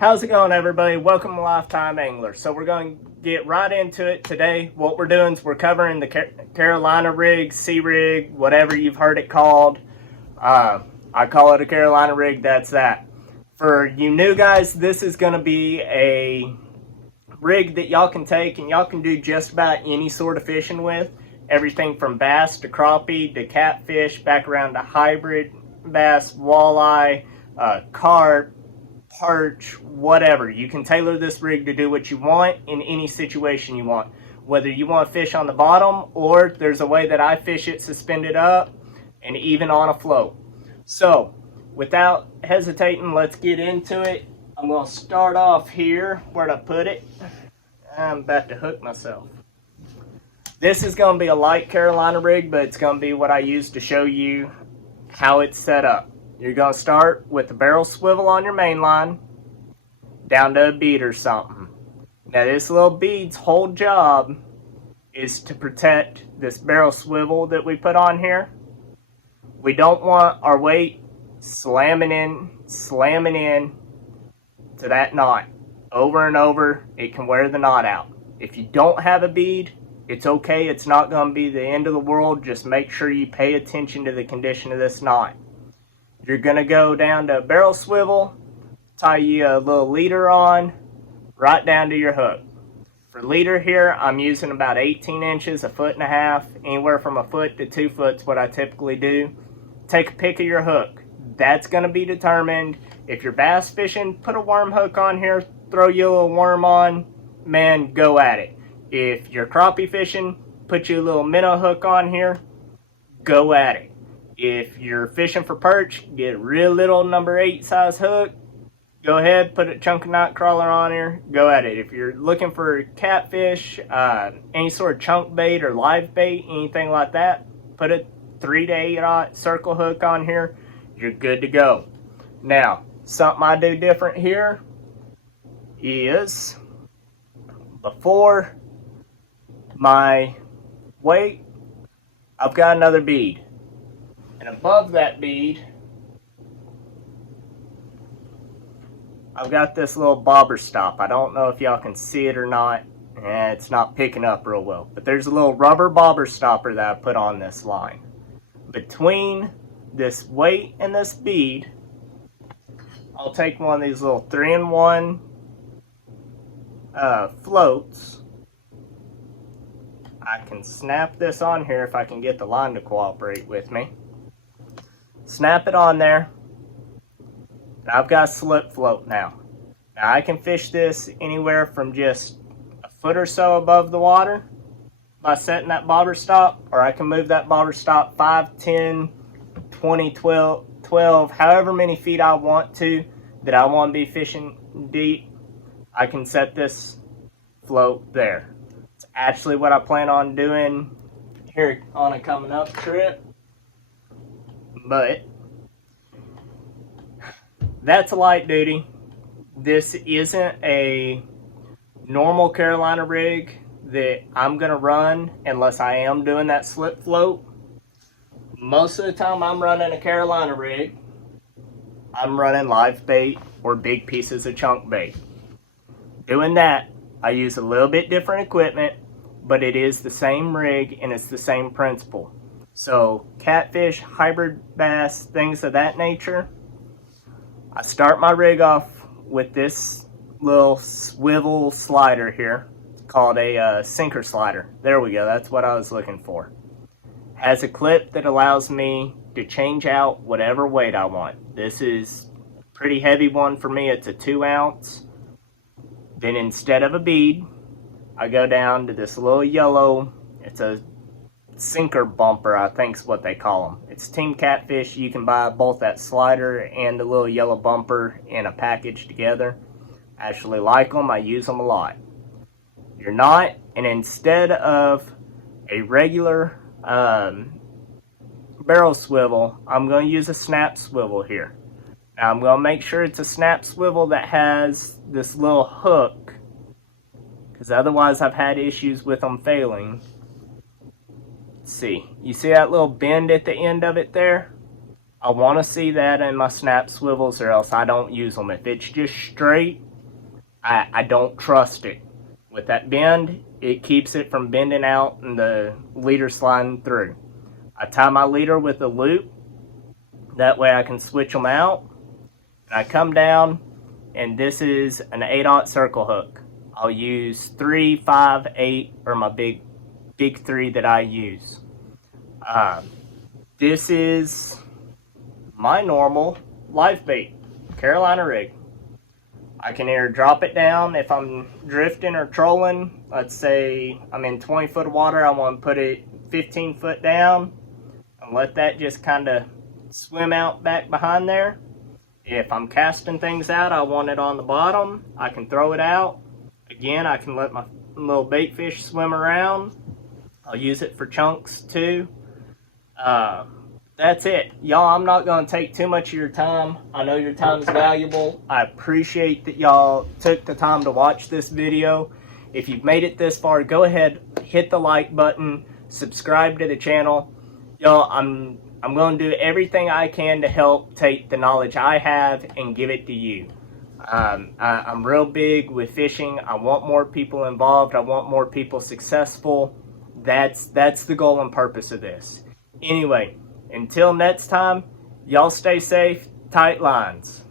How's it going, everybody? Welcome to Lifetime Angler. So we're going to get right into it today. What we're doing is we're covering the Carolina rig, sea rig, whatever you've heard it called. I call it a Carolina rig, that's that. For you new guys, this is going to be a rig that y'all can take and y'all can do just about any sort of fishing with. Everything from bass to crappie to catfish, back around to hybrid bass, walleye, carp, perch, whatever. You can tailor this rig to do what you want in any situation you want. Whether you want to fish on the bottom, or there's a way that I fish it suspended up and even on a float. So without hesitating, let's get into it. I'm going to start off here. Where'd I put it? I'm about to hook myself. This is going to be a light Carolina rig, but it's going to be what I use to show you how it's set up. You're going to start with the barrel swivel on your main line down to a bead or something. Now this little bead's whole job is to protect this barrel swivel that we put on here. We don't want our weight slamming in to that knot. Over and over, it can wear the knot out. If you don't have a bead, it's okay. It's not going to be the end of the world. Just make sure you pay attention to the condition of this knot. You're going to go down to a barrel swivel, tie you a little leader on, right down to your hook. For leader here, I'm using about 18 inches, a foot and a half, anywhere from a foot to 2 foot is what I typically do. Take a pick of your hook. That's going to be determined. If you're bass fishing, put a worm hook on here, throw you a little worm on, man, go at it. If you're crappie fishing, put you a little minnow hook on here, go at it. If you're fishing for perch, get a real little number 8 size hook, go ahead, put a chunk of night crawler on here, go at it. If you're looking for catfish, any sort of chunk bait or live bait, anything like that, put a 3 to 8 circle hook on here, you're good to go. Now, something I do different here is before my weight, I've got another bead. And above that bead, I've got this little bobber stop. I don't know if y'all can see it or not. It's not picking up real well. But there's a little rubber bobber stopper that I put on this line. Between this weight and this bead, I'll take one of these little 3-in-1 floats. I can snap this on here if I can get the line to cooperate with me. Snap it on there. And I've got a slip float now. Now I can fish this anywhere from just a foot or so above the water by setting that bobber stop, or I can move that bobber stop 5, 10, 20, 12, however many feet I want to, that I want to be fishing deep. I can set this float there. It's actually what I plan on doing here on a coming up trip. But that's a light duty. This isn't a normal Carolina rig that I'm going to run unless I am doing that slip float. Most of the time I'm running a Carolina rig, I'm running live bait or big pieces of chunk bait. Doing that, I use a little bit different equipment, but it is the same rig and it's the same principle. So catfish, hybrid bass, things of that nature, I start my rig off with this little swivel slider here. It's called a sinker slider. There we go, that's what I was looking for. Has a clip that allows me to change out whatever weight I want. This is a pretty heavy one for me, it's a 2 ounce. Then instead of a bead, I go down to this little yellow, it's a sinker bumper, I think is what they call them. It's Team Catfish. You can buy both that slider and the little yellow bumper in a package together. I actually like them. I use them a lot. You're not, and instead of a regular barrel swivel, I'm going to use a snap swivel here. Now I'm going to make sure it's a snap swivel that has this little hook, because otherwise I've had issues with them failing. See, you see that little bend at the end of it there? I want to see that in my snap swivels, or else I don't use them. If it's just straight, I don't trust it. With that bend, it keeps it from bending out and the leader sliding through. I tie my leader with a loop. That way I can switch them out. And I come down, and this is an 8/0 circle hook. I'll use 3, 5, 8, or my big 3 that I use. This is my normal live bait, Carolina rig. I can either drop it down if I'm drifting or trolling. Let's say I'm in 20 foot of water, I want to put it 15 foot down and let that just kind of swim out back behind there. If I'm casting things out, I want it on the bottom, I can throw it out. Again, I can let my little bait fish swim around. I'll use it for chunks too. That's it. Y'all, I'm not going to take too much of your time. I know your time is valuable. I appreciate that y'all took the time to watch this video. If you've made it this far, go ahead, hit the like button, subscribe to the channel. Y'all, I'm going to do everything I can to help take the knowledge I have and give it to you. I'm real big with fishing. I want more people involved. I want more people successful. That's the goal and purpose of this. Anyway, until next time, y'all stay safe, tight lines.